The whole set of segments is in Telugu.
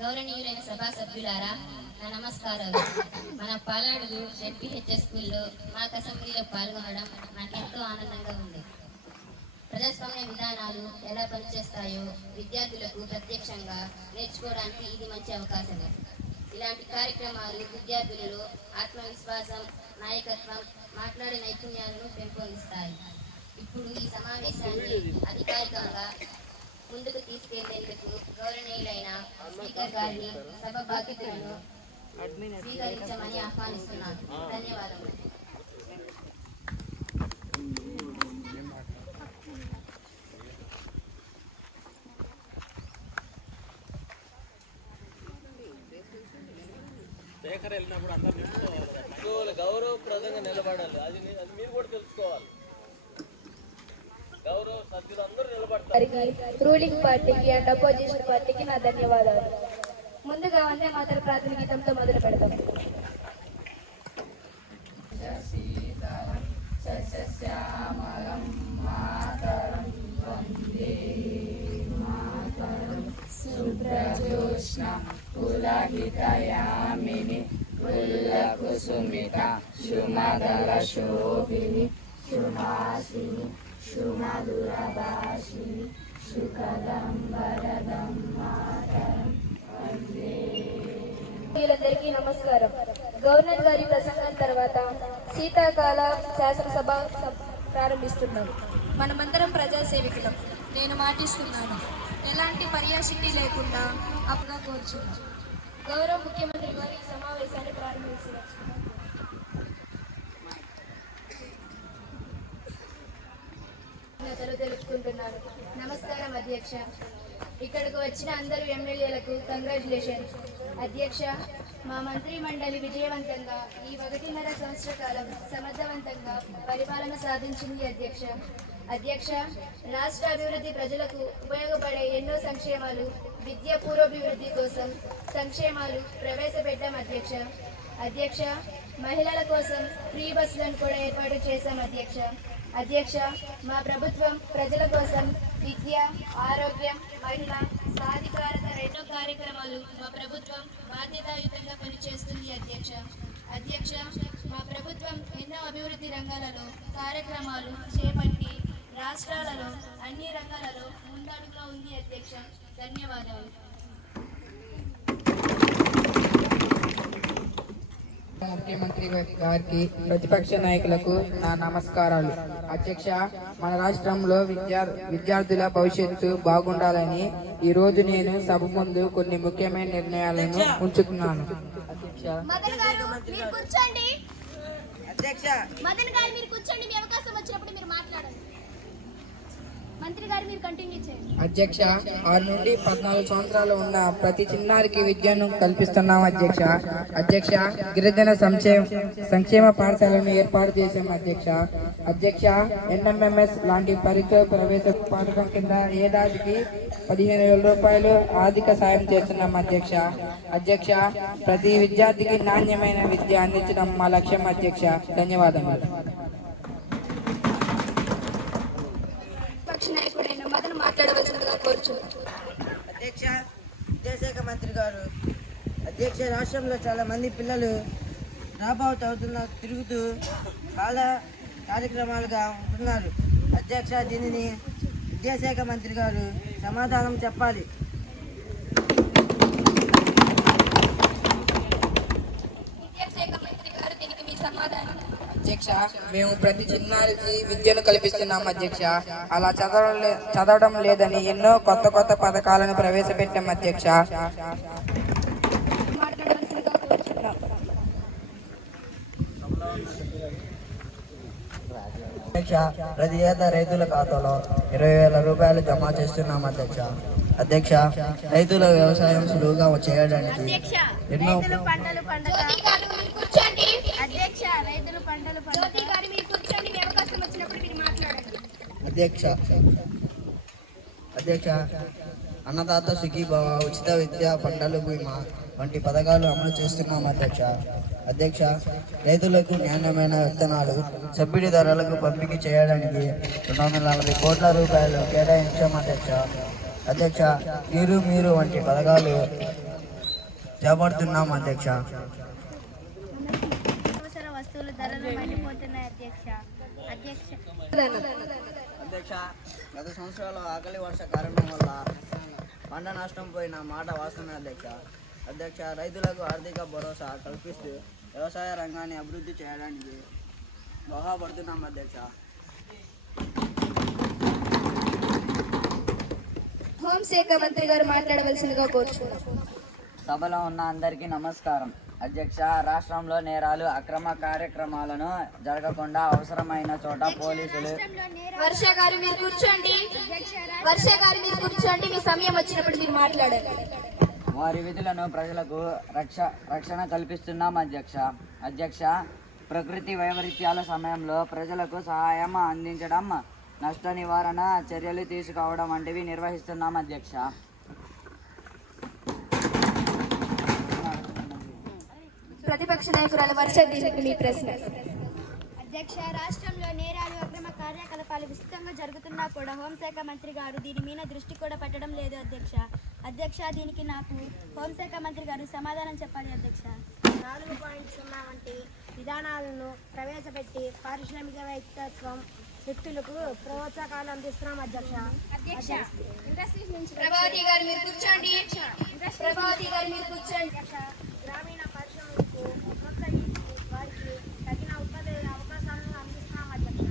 గౌరవనీయులైన సభా సభ్యులారా, నా నమస్కారాలు. మన పాలాడుగు జెడ్పీహెచ్ఎస్ స్కూల్లో మాక్ అసెంబ్లీలో పాల్గొనడం నాకెంతో ఆనందంగా ఉంది. ప్రజాస్వామ్య విధానాలు ఎలా పనిచేస్తాయో విద్యార్థులకు ప్రత్యక్షంగా నేర్చుకోవడానికి ఇది మంచి అవకాశమే. ఇలాంటి కార్యక్రమాలు విద్యార్థులలో ఆత్మవిశ్వాసం, నాయకత్వం, మాట్లాడే నైపుణ్యాలను పెంపొందిస్తాయి. ఇప్పుడు ఈ సమావేశాన్ని అధికారికంగా ముందుకు తీసుకెళ్లేందుకు గౌరవనీయులైన స్పీకర్ గారిని సభ బాధ్యతలను స్వీకరించమని ఆహ్వానిస్తున్నాను. ధన్యవాదములు. శేఖర్ వెళ్ళినప్పుడు అందరూ గౌరవప్రదంగా నిలబడాలి. అది మీరు కూడా తెలుసుకోవాలి. గౌరవ సభ్యులు అందరూ నిలబడతారు. రూలింగ్ పార్టీకి అండ్ అపోజిషన్ పార్టీకి నా ధన్యవాదాలు. ముందుగా వందే మాతర ప్రాథమిక గీతంతో మొదలు పెడతాం. సుప్రజోష్ణ పులహితయామిని పుల్లకుసుమిత శుమదల శోభిని శుభాసిని సుమధురభాషిని సుఖదం వరదం మాతరం వందే. అందరికీ నమస్కారం. గవర్నర్ గారి ప్రసంగం తర్వాత శీతాకాల శాసనసభ ప్రారంభిస్తున్నాం. మనమందరం ప్రజాసేవకులం. నేను మాటిస్తున్నాను, ఎలాంటి పర్యాశక్తి లేకుండా అప్పుగా కోరుచున్నాను. గౌరవ ముఖ్యమంత్రి గారి సమావేశాన్ని ప్రారంభిస్తున్నారు. తెలుపుకుంటున్నాను. నమస్కారం అధ్యక్ష. ఇక్కడికి వచ్చిన అందరూ ఎమ్మెల్యేలకు కంగ్రాచులేషన్స్. అధ్యక్ష, మా మంత్రి మండలి విజయవంతంగా ఈ 1.5 సంవత్సర కాలం సమర్థవంతంగా పరిపాలన సాధించింది. అధ్యక్ష, రాష్ట్ర అభివృద్ధి, ప్రజలకు ఉపయోగపడే ఎన్నో సంక్షేమాలు, విద్య పూర్వాభివృద్ధి కోసం సంక్షేమాలు ప్రవేశపెట్టాం. అధ్యక్ష, మహిళల కోసం ఫ్రీ బస్సులను కూడా ఏర్పాటు చేశాం. అధ్యక్ష, మా ప్రభుత్వం ప్రజల కోసం విద్య, ఆరోగ్యం, మహిళ సాధికారత రెండో కార్యక్రమాలు మా ప్రభుత్వం బాధ్యతాయుతంగా పనిచేస్తుంది. అధ్యక్ష, మా ప్రభుత్వం ఎన్నో అభివృద్ధి రంగాలలో కార్యక్రమాలు చేపట్టి రాష్ట్రాలలో అన్ని రంగాలలో ముందడుగులో ఉంది. ధన్యవాదాలు. ముఖ్యమంత్రి గారికి, ప్రతిపక్ష నాయకులకు నా నమస్కారాలు. అధ్యక్ష, మన రాష్ట్రంలో విద్యార్థుల భవిష్యత్తు బాగుండాలని ఈ రోజు నేను సభ ముందు కొన్ని ముఖ్యమైన నిర్ణయాలను ఉంచుతున్నాను. అధ్యక్ష, 6 నుండి 14 సంవత్సరాలు ఉన్న ప్రతి చిన్నారికి విద్యను కల్పిస్తున్నాం. అధ్యక్ష, గిరిజన సంక్షేమ పాఠశాలను ఏర్పాటు చేశాం. అధ్యక్ష, NMMS లాంటి పరీక్ష ప్రవేశ పథకం కింద ఏడాదికి 15,000 రూపాయలు ఆర్థిక సాయం చేస్తున్నాం. అధ్యక్ష, ప్రతి విద్యార్థికి నాణ్యమైన విద్య అందించడం మా లక్ష్యం. ధన్యవాదములు. అధ్యక్ష, విద్యాశాఖ మంత్రి గారు, రాష్ట్రంలో చాలా మంది పిల్లలు డ్రాప్ అవుట్ తిరుగుతూ చాలా కార్యక్రమాలుగా ఉంటున్నారు. దీనిని విద్యాశాఖ మంత్రి గారు సమాధానం చెప్పాలి. అధ్యక్ష, మేము ప్రతి చిన్నారికి విద్యను కల్పిస్తున్నాం. అలా చదవడం లేదని ఎన్నో కొత్త పథకాలను ప్రవేశపెట్టాం. ప్రతి ఏటా రైతుల ఖాతాలో 20,000 రూపాయలు జమ చేస్తున్నాం. అధ్యక్ష, రైతుల వ్యవసాయం సులువుగా చేయడానికి ఎన్నో అధ్యక్ష, అన్నదాత సుఖీభవ, ఉచిత విద్య, పంటలు బీమా వంటి పథకాలు అమలు చేస్తున్నాం. అధ్యక్ష, రైతులకు నాణ్యమైన విత్తనాలు సబ్సిడీ ధరలకు పంపిణీ చేయడానికి 240 కోట్ల రూపాయలు కేటాయించాం. అధ్యక్ష, నీరు మీరు వంటి పథకాలు చేపడుతున్నాం అధ్యక్ష. అవసర వస్తువుల ధరలు మండిపోతున్నాయి అధ్యక్ష. అధ్యక్ష గత సంవత్సరాలు ఆకలి వర్ష కారణం వల్ల పంట నష్టం పోయిన మాట వాస్తవమే అధ్యక్ష. రైతులకు ఆర్థిక భరోసా కల్పిస్తూ వ్యవసాయ రంగాన్ని అభివృద్ధి చేయడానికి దోహదపడుతున్నాం అధ్యక్ష. హోంశాఖ మంత్రి గారు మాట్లాడవలసిందిగా కోరుచున్నాం. సభలో ఉన్న అందరికీ నమస్కారం. అధ్యక్ష, రాష్ట్రంలో నేరాలు అక్రమ కార్యక్రమాలను జరగకుండా అవసరమైన చోట పోలీసులు వర్ష గారు మీరు కూర్చోండి. వర్ష గారు మీరు కూర్చోండి. మీ సమయం వచ్చినప్పుడు మీరు మాట్లాడాలి. వారి విధులను ప్రజలకు రక్షణ కల్పిస్తున్నాం అధ్యక్ష. ప్రకృతి వైపరీత్యాల సమయంలో ప్రజలకు సహాయం అందించడం, నష్ట నివారణ చర్యలు తీసుకోవడం వంటివి నిర్వహిస్తున్నాం అధ్యక్ష. ప్రతిపక్ష నాయకురాలు వర్ష, దీనికి మీ ప్రశ్న. అధ్యక్ష, రాష్ట్రంలో నేరాలు అక్రమ కార్యకలాపాలు విస్తృతంగా జరుగుతున్నా కూడా హోంశాఖ మంత్రి గారు దీని మీద దృష్టి కూడా పెట్టడం లేదు అధ్యక్ష. దీనికి నాకు హోంశాఖ మంత్రి గారు సమాధానం చెప్పాలి అధ్యక్ష. 4.0 వంటి విధానాలను ప్రవేశపెట్టి పారిశ్రామికవేత్తత్వం వ్యక్తులకు ప్రోత్సాహాలు అందిస్తున్నాం అధ్యక్ష. ప్రభావతి గారు మీరు కూర్చోండి. ప్రభావతి గారు మీరు కూర్చోండి. గ్రామీణ పరిశ్రమలకు ప్రోత్సహించి వారికి తగిన ఉపాధి అవకాశాలను అందిస్తున్నాం అధ్యక్ష.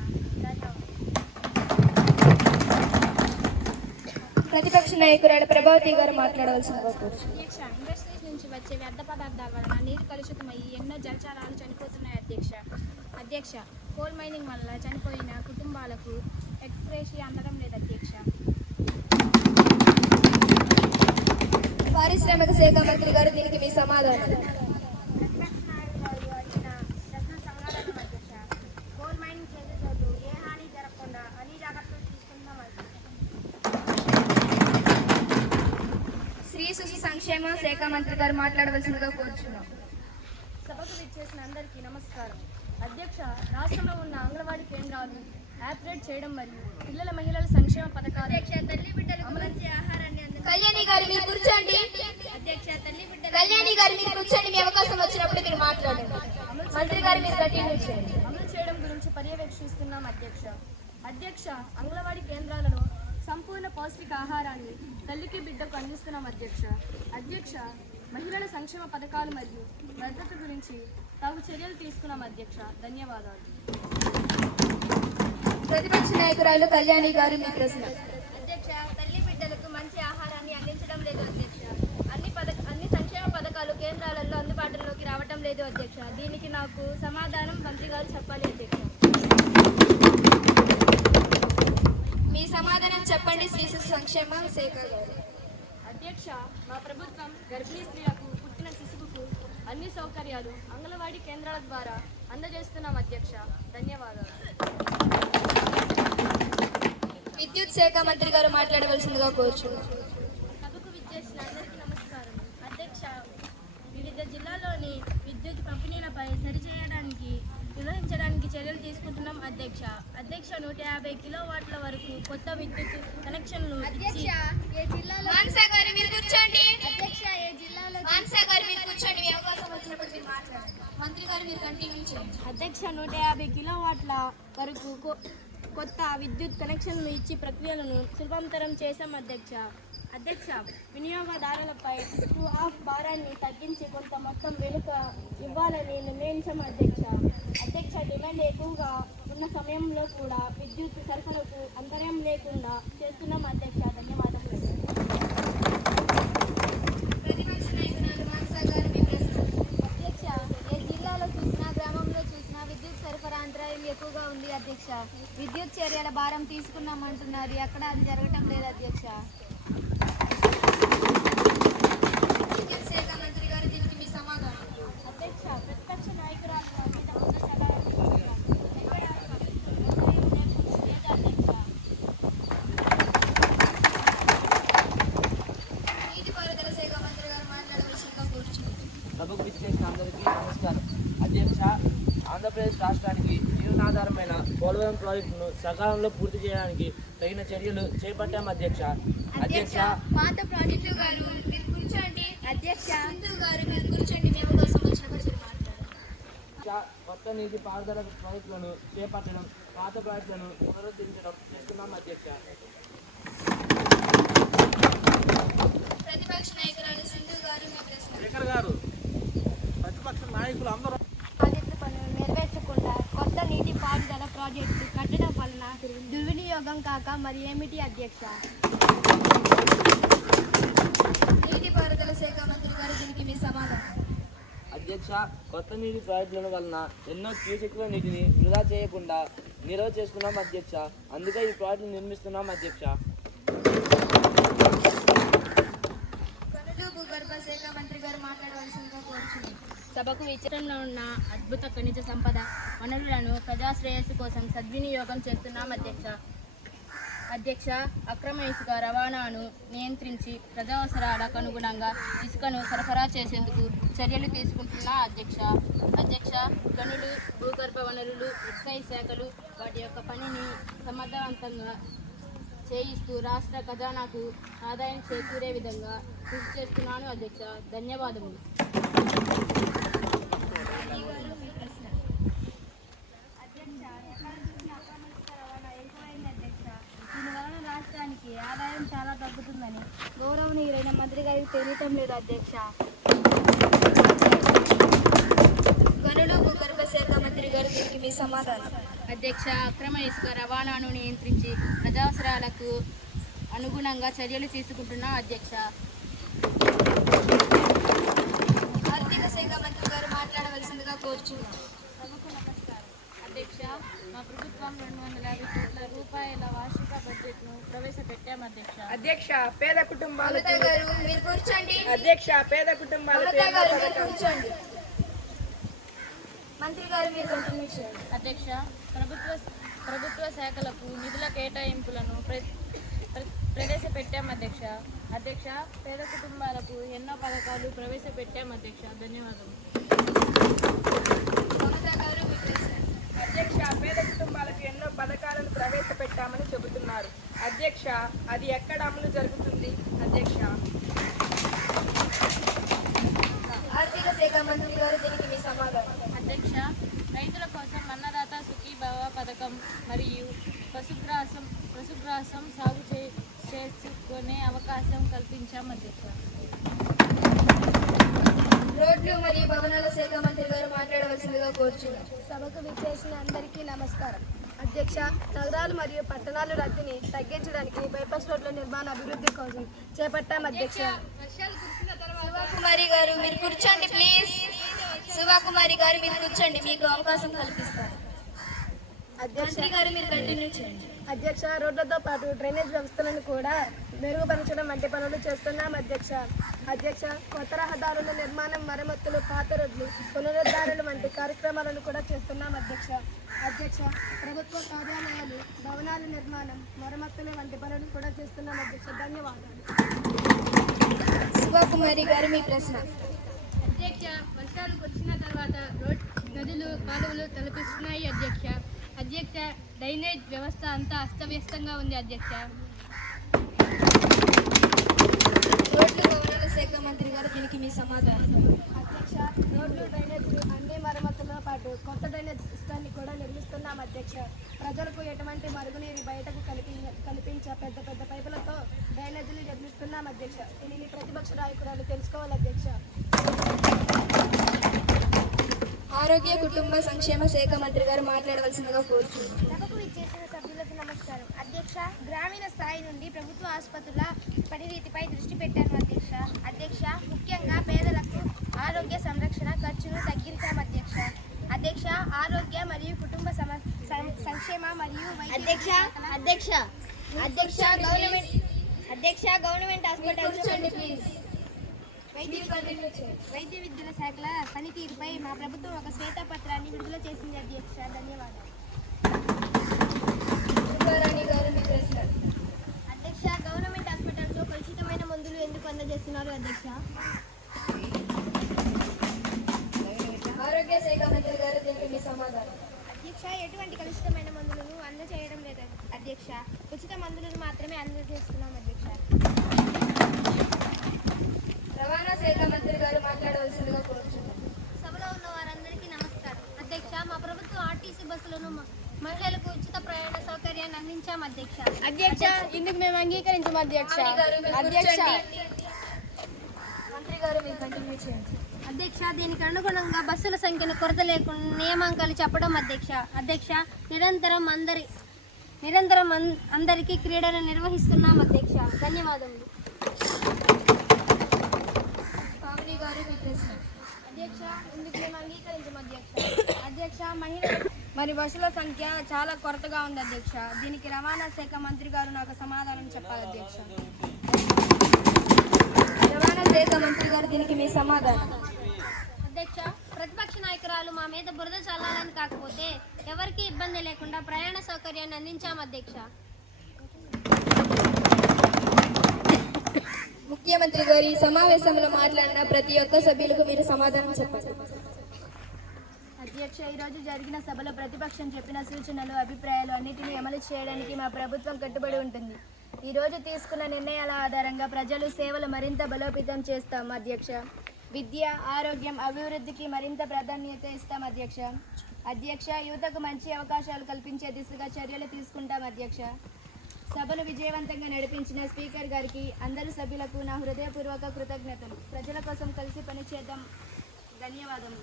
ప్రతిపక్ష నాయకురాలు ప్రభావతి గారు మాట్లాడవలసిందిగా కోరుచున్నాం. అధ్యక్ష, ఇండస్ట్రీస్ నుంచి వచ్చే వ్యర్థ పదార్థాల వలన నీరు కలుషితమయ్యి ఎన్నో జలచరాలు చనిపోతున్నాయి అధ్యక్ష. కోల్ మైనింగ్ వల్ల చనిపోయిన కుటుంబాలకు ఎక్స్గ్రేషియా అందడం లేదు అధ్యక్ష. పారిశ్రామిక శాఖ మంత్రి గారు, దీనికి మీ సమాధానం. ప్రతిపక్ష నాయకులు వచ్చిన ప్రశ్న సమాధానం అధ్యక్ష. కోల్ మైనింగ్ చేసే చోటు ఏ హాని జరగకుండా అన్ని జాగ్రత్తలు తీసుకుంటాం అధ్యక్ష. స్త్రీ శిశు సంక్షేమ శాఖ మంత్రి గారు మాట్లాడవలసిందిగా కోరుచున్నాం. సభకు విచ్చేసిన అందరికీ నమస్కారం. అధ్యక్ష, రాష్ట్రంలో ఉన్న అంగన్వాడీ కేంద్రాలు ఆపరేట్ చేయడం మరియు పిల్లల మహిళల సంక్షేమ పథకాలు తల్లి బిడ్డలకు మంచి ఆహారాన్ని కళ్యాణి గారు మీరు కూర్చోండి. కళ్యాణి గారు మీరు కూర్చోండి. మీ అవకాశం వచ్చినప్పుడు మీరు మాట్లాడండి. మంత్రి గారు మీరు కంటిన్యూ చేయండి. అమలు చేయడం గురించి పర్యవేక్షిస్తున్నాం అధ్యక్ష. అంగన్వాడీ కేంద్రాలలో సంపూర్ణ పౌష్టిక ఆహారాన్ని తల్లికి బిడ్డకు అందిస్తున్నాం అధ్యక్ష. మహిళల సంక్షేమ పథకాలు మరియు భద్రత గురించి తగు చర్యలు తీసుకున్నాం అధ్యక్ష. ధన్యవాదాలు. ప్రతిపక్ష నాయకురాలు కళ్యాణి గారు మీ ప్రశ్న. అధ్యక్ష, తల్లి బిడ్డలకు మంచి ఆహారాన్ని అందించడం లేదు అధ్యక్ష. అన్ని సంక్షేమ పథకాలు కేంద్రాలలో అందుబాటులోకి రావటం లేదు అధ్యక్ష. దీనికి నాకు సమాధానం మంత్రి గారు చెప్పాలి అధ్యక్ష. మీ సమాధానం చెప్పండి శ్రీ శిశు సంక్షేమ శాఖ గారు. అధ్యక్ష, మా ప్రభుత్వం గర్భిణీ స్త్రీలకు పుట్టిన శిశువుకు అన్ని సౌకర్యాలు అంగన్వాడీ కేంద్రాల ద్వారా అందజేస్తున్నాం అధ్యక్ష. ధన్యవాదాలు. విద్యుత్ శాఖ మంత్రి గారు మాట్లాడవలసిందిగా కోరుచున్నాం. సభకు విచ్చేసిన అందరికీ నమస్కారం. అధ్యక్ష, వివిధ జిల్లాల్లోని విద్యుత్ పంపిణీలపై సరిచేయడానికి నిర్వహించడానికి చర్యలు తీసుకుంటున్నాం అధ్యక్ష. 150 కిలోవాట్ల వరకు కొత్త విద్యుత్ కనెక్షన్లు ఇచ్చి మాన్సా గారు మీరు కూర్చోండి. అధ్యక్ష, ఏ జిల్లాలో మాన్సా గారు మీరు కూర్చోండి. మీ అవకాశం వచ్చినప్పుడు మీరు మాట్లాడండి. మంత్రి గారు మీరు కంటిన్యూ చేయండి. అధ్యక్ష, 150 కిలోవాట్ల వరకు కొత్త విద్యుత్ కనెక్షన్లు ఇచ్చి ప్రక్రియలను సులభతరం చేశాం అధ్యక్ష. వినియోగదారులపై 2.5 భారాన్ని తగ్గించి కొంత మొత్తం వెనుక ఇవ్వాలని నిర్ణయించాం అధ్యక్ష. డిమాండ్ ఎక్కువగా ఉన్న సమయంలో కూడా విద్యుత్ సరఫరాకు అంతరాయం లేకుండా చేస్తున్నాం అధ్యక్ష. ధన్యవాదములు. ప్రతిపక్ష నాయకురాలు మాన్సా గారు మీ ప్రశ్న. అధ్యక్ష, ఏ జిల్లాలో చూసినా గ్రామంలో చూసినా విద్యుత్ సరఫరా అంతరాయం ఎక్కువగా ఉంది అధ్యక్ష. విద్యుత్ చర్యల భారం తీసుకున్నామంటున్నారు, ఎక్కడ అది జరగటం లేదు అధ్యక్ష. విద్యుత్ శాఖ మంత్రి గారు, దీనికి మీ సమాధానం. అధ్యక్ష, ప్రతిపక్ష నాయకురాలు మీద ఉన్న సలహా నీటిపారుదల శాఖ మంత్రి గారు మాట్లాడవలసిందిగా కోరుచున్నాం. సభకు విచ్చేసిన అందరికీ నమస్కారం. అధ్యక్ష, ఆంధ్రప్రదేశ్ రాష్ట్రానికి జీవనాధారమైన పోలవరం ప్రాజెక్టును సకాలంలో పూర్తి చేయడానికి తగిన చర్యలు చేపట్టాం అధ్యక్ష. పాత ప్రాజెక్టు గారు మీరు కూర్చోండి. అధ్యక్ష సింధు గారు మీరు కూర్చోండి, మీ అవకాశం వచ్చినప్పుడు మీరు మాట్లాడండి. కొత్త నీటి పారుదల ప్రాజెక్టులను చేపట్టడం, పాత ప్రాజెక్టులను పునరుద్ధరించడం చేస్తున్నాం అధ్యక్ష. ప్రతిపక్ష నాయకురాలు సింధు గారు మీ ప్రశ్న. శేఖర్ గారు, ప్రతిపక్ష నాయకులు అందరూ ప్రాజెక్టు పనులు నెరవేర్చకుండా కొత్త నీటి పారుదల ప్రాజెక్టు కట్టడం వలన దుర్వినియోగం కాక మరి ఏమిటి అధ్యక్ష? నీటిపారుదల శాఖ మంత్రి గారు దీనికి మీ సమాధానం. అధ్యక్ష, కొత్త నీటి ప్రాజెక్టుల వలన ఎన్నో క్యూసెక్కుల నీటిని వృధా చేయకుండా నిల్వ చేసుకున్నాం అధ్యక్ష. అందుకే ఈ ప్రాజెక్టులు నిర్మిస్తున్నాం అధ్యక్ష. గనులు భూగర్భ శాఖ మంత్రి గారు మాట్లాడవలసిందిగా కోరుచున్నాను. సభకు విచారణలో ఉన్న అద్భుత ఖనిజ సంపద వనరులను ప్రజాశ్రేయస్సు కోసం సద్వినియోగం చేస్తున్నాం అధ్యక్ష. అధ్యక్ష, అక్రమ ఇసుక రవాణాను నియంత్రించి ప్రజావసరాలకు అనుగుణంగా ఇసుకను సరఫరా చేసేందుకు చర్యలు తీసుకుంటున్నా అధ్యక్ష. అధ్యక్ష, గనులు భూగర్భ వనరులు ఎక్సైజ్ శాఖలు వాటి యొక్క పనిని సమర్థవంతంగా చేయిస్తూ రాష్ట్ర ఖజానాకు ఆదాయం చేకూరే విధంగా కృషి చేస్తున్నాను అధ్యక్ష. ధన్యవాదములు. దీనివలన రాష్ట్రానికి ఆదాయం చాలా తగ్గుతుందని గౌరవనీయులైన మంత్రి గారికి తెలియటం లేదు అధ్యక్ష. గనులు భూగర్భ శాఖ మంత్రి గారు దీనికి మీ సమాధానం. అధ్యక్ష, అక్రమ ఇసుక రవాణాను నియంత్రించి ప్రజావసరాలకు అనుగుణంగా చర్యలు తీసుకుంటున్నా అధ్యక్ష. ఆర్థిక శాఖ మంత్రి గారు మాట్లాడవలసిందిగా కోరుచున్నాను. సభకు నమస్కారం. అధ్యక్ష, మా ప్రభుత్వం 250 కోట్ల రూపాయల వార్షిక బడ్జెట్ను ప్రవేశపెట్టాం అధ్యక్ష. అధ్యక్ష, పేద కుటుంబాలకు మమతా గారు మీరు కూర్చోండి. అధ్యక్ష, పేద కుటుంబాలకు మమతా గారు మీరు కూర్చోండి. మంత్రి గారు మీరు కంటిన్యూ చేయండి. అధ్యక్ష, ప్రభుత్వ శాఖలకు నిధుల కేటాయింపులను ప్రవేశపెట్టాం అధ్యక్ష. అధ్యక్ష, పేద కుటుంబాలకు ఎన్నో పథకాలు ప్రవేశపెట్టాం అధ్యక్ష. ధన్యవాదాలు. మమతా గారు మీ ప్రశ్న. అధ్యక్ష, పేద కుటుంబాలకు ఎన్నో పథకాలను ప్రవేశపెట్టామని చెబుతున్నారు. అధ్యక్ష, అది ఎక్కడ అమలు జరుగుతుంది అధ్యక్ష? ఆర్థిక శాఖ మంత్రి గారు దీనికి మీ సమాధానం. అధ్యక్ష, రైతుల కోసం అన్నదాత సుఖీభవ పథకం మరియు పశుగ్రాసం సాగు చేసుకునే అవకాశం కల్పించాం అధ్యక్ష. రోడ్లు మరియు భవనాల శాఖ మంత్రి గారు మాట్లాడవలసిందిగా కోరుచున్నాను. సభకు విచ్చేసిన అందరికీ నమస్కారం. అధ్యక్ష, నగరాలు మరియు పట్టణాల రద్దీని తగ్గించడానికి బైపాస్ రోడ్ల నిర్మాణ అభివృద్ధి కోసం చేపట్టాం అధ్యక్ష. శివకుమారి గారు మీరు కూర్చోండి ప్లీజ్. శివకుమారి గారు మీరు కూర్చోండి, మీకు అవకాశం కల్పిస్తారు. మంత్రి గారు మీరు కంటిన్యూ చేయండి. అధ్యక్ష, రోడ్లతో పాటు డ్రైనేజ్ వ్యవస్థలను కూడా మెరుగుపరచడం వంటి పనులు చేస్తున్నాం అధ్యక్ష. అధ్యక్ష, కొత్త రహదారుల నిర్మాణం, మరమ్మతులు, పాత రోడ్లు పునరుద్ధరణలు వంటి కార్యక్రమాలను కూడా చేస్తున్నాం అధ్యక్ష. అధ్యక్ష, ప్రభుత్వ కార్యాలయాలు, భవనాల నిర్మాణం, మరమ్మతులు వంటి పనులు కూడా చేస్తున్నాం అధ్యక్ష. ధన్యవాదాలు. శివకుమారి గారు మీ ప్రశ్న. అధ్యక్ష, వర్షాలు వచ్చిన తర్వాత నదులు, కాలువలు తలపిస్తున్నాయి అధ్యక్ష. అధ్యక్ష, డ్రైనేజ్ వ్యవస్థ అంతా అస్తవ్యస్తంగా ఉంది అధ్యక్ష. రోడ్లు భవనాల శాఖ మంత్రి గారు దీనికి మీ సమాధానం. అధ్యక్ష, రోడ్లు, డ్రైనేజీలు అన్ని మరమ్మతులతో పాటు కొత్త డ్రైనేజ్ సిస్టాన్ని కూడా నిర్మిస్తున్నాం అధ్యక్ష. ప్రజలకు ఎటువంటి మరుగునీరు బయటకు కల్పించే పెద్ద పెద్ద పైపులతో డ్రైనేజీలు నిర్మిస్తున్నాం అధ్యక్ష. దీనిని ప్రతిపక్ష నాయకురాలు తెలుసుకోవాలి అధ్యక్ష. ఆరోగ్య కుటుంబ సంక్షేమ శాఖ మంత్రి గారు మాట్లాడవలసిందిగా కోరుచున్నాను. సభకు విచ్చేసిన సభ్యులకు నమస్కారం. అధ్యక్ష, గ్రామీణ స్థాయి నుండి ప్రభుత్వ ఆసుపత్రుల పనిరీతిపై దృష్టి పెట్టాను అధ్యక్ష. అధ్యక్ష, ముఖ్యంగా పేదలకు ఆరోగ్య సంరక్షణ ఖర్చును తగ్గించాం అధ్యక్ష. అధ్యక్ష, ఆరోగ్య మరియు కుటుంబ సంక్షేమ మరియు గవర్నమెంట్ హాస్పిటల్ ప్లీజ్. వైద్య విద్యుల శాఖల పనితీరుపై మా ప్రభుత్వం ఒక శ్వేతపత్రాన్ని విడుదల చేసింది అధ్యక్ష. ధన్యవాదాలు. శివరాణి గారు మీ ప్రశ్న. అధ్యక్ష, గవర్నమెంట్ హాస్పిటల్స్లో కలుషితమైన మందులు ఎందుకు అందజేస్తున్నారు అధ్యక్ష? ఆరోగ్య శాఖ మంత్రి గారు దీనికి మీ సమాధానం. అధ్యక్ష, ఎటువంటి కలుషితమైన మందులను అందజేయడం లేదు అధ్యక్ష. ఉచిత మందులను మాత్రమే అందజేస్తున్నాం అధ్యక్ష. రవాణా శాఖ సౌకర్యాన్ని అందించాం అధ్యక్ష. అధ్యక్ష ఇందుకు మేము అంగీకరించాం అధ్యక్ష. అధ్యక్ష మంత్రి గారు మీరు కంటిన్యూ చేయండి. అధ్యక్ష దీనికి అనుగుణంగా బస్సుల సంఖ్యను కొరత లేకుండా నియామకాలు చెప్పడం అధ్యక్ష. అధ్యక్ష నిరంతరం అందరికీ క్రీడలు నిర్వహిస్తున్నాం అధ్యక్ష. ధన్యవాదములు. పావని గారు మీ ప్రశ్న. అధ్యక్ష ఇందుకు మేము అంగీకరించాం అధ్యక్ష. అధ్యక్ష మరి బస్సుల సంఖ్య చాలా కొరతగా ఉంది అధ్యక్ష. దీనికి రవాణా శాఖ మంత్రి గారు నాకు సమాధానం చెప్పాలి అధ్యక్ష. రవాణా శాఖ మంత్రి గారు దీనికి మీ సమాధానం. అధ్యక్ష ప్రతిపక్ష నాయకురాలు మా మీద బురద చల్లాలని కాకపోతే ఎవరికి ఇబ్బంది లేకుండా ప్రయాణ సౌకర్యాన్ని అందించాం అధ్యక్ష. ముఖ్యమంత్రి గారు ఈ సమావేశంలో మాట్లాడిన ప్రతి ఒక్క సభ్యులకు మీరు సమాధానం చెప్పండి. అధ్యక్ష ఈరోజు జరిగిన సభలో ప్రతిపక్షం చెప్పిన సూచనలు అభిప్రాయాలు అన్నిటినీ అమలు చేయడానికి మా ప్రభుత్వం కట్టుబడి ఉంటుంది. ఈరోజు తీసుకున్న నిర్ణయాల ఆధారంగా ప్రజలు సేవలు మరింత బలోపేతం చేస్తాం అధ్యక్ష. విద్య ఆరోగ్యం అభివృద్ధికి మరింత ప్రాధాన్యత ఇస్తాం అధ్యక్ష. అధ్యక్ష యువతకు మంచి అవకాశాలు కల్పించే దిశగా చర్యలు తీసుకుంటాం అధ్యక్ష. సభను విజయవంతంగా నడిపించిన స్పీకర్ గారికి అందరు సభ్యులకు నా హృదయపూర్వక కృతజ్ఞతలు. ప్రజల కోసం కలిసి పనిచేద్దాం. ధన్యవాదములు.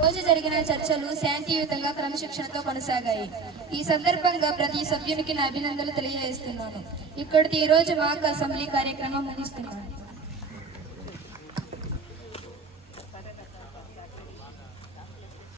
రోజు జరిగిన చర్చలు శాంతియుతంగా క్రమశిక్షణతో కొనసాగాయి. ఈ సందర్భంగా ప్రతి సభ్యునికి నా అభినందనలు తెలియజేస్తున్నాను. ఇక్కడితో ఈ రోజు మాక్ అసెంబ్లీ కార్యక్రమం ముగిస్తున్నాను.